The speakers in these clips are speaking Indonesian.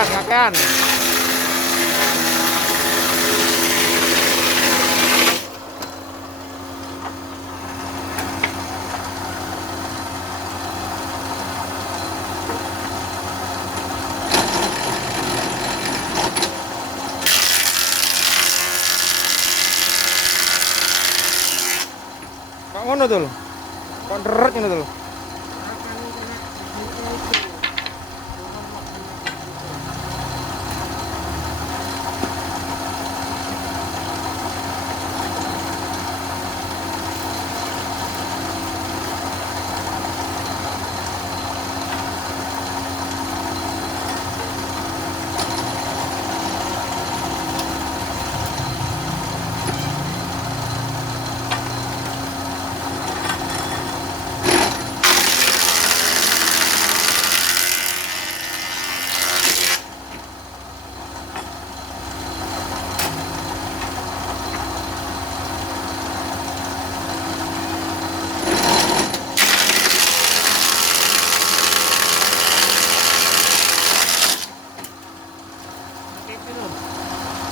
Kakean, kakean. Kok ngono tuh? Kok deret ngono tuh?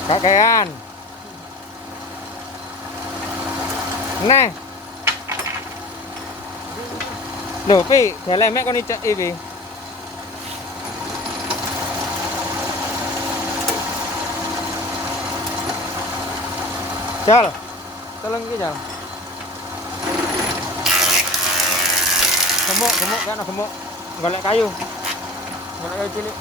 Kakean. Neh. Lho, Pi, galemek kon icek iki. Jal. Tolong iki, Jal. Gemuk, gemuk kan gemuk. Golek kayu. Golek kayu cilik.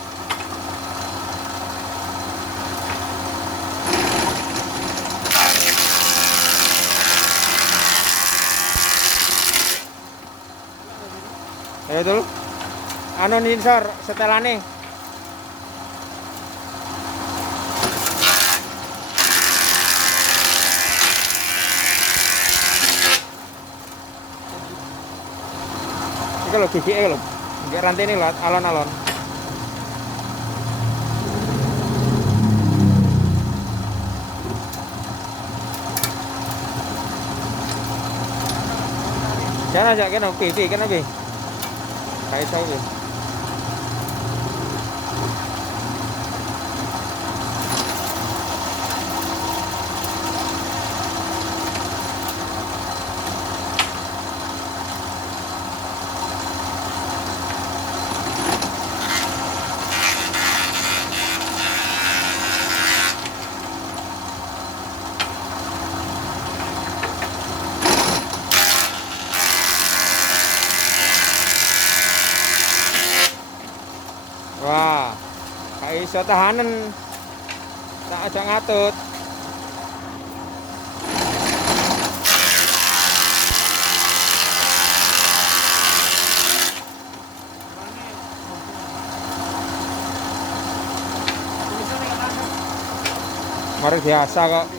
Ya itu anu nisor setelane. Iki lho gigike lho. Nggih rantene lho alon-alon. Jangan aja kena pipi kena pipi. Kayak tahu ya. Wah, kayak iso tahanan. Tak aja ngatut. Mari biasa kok.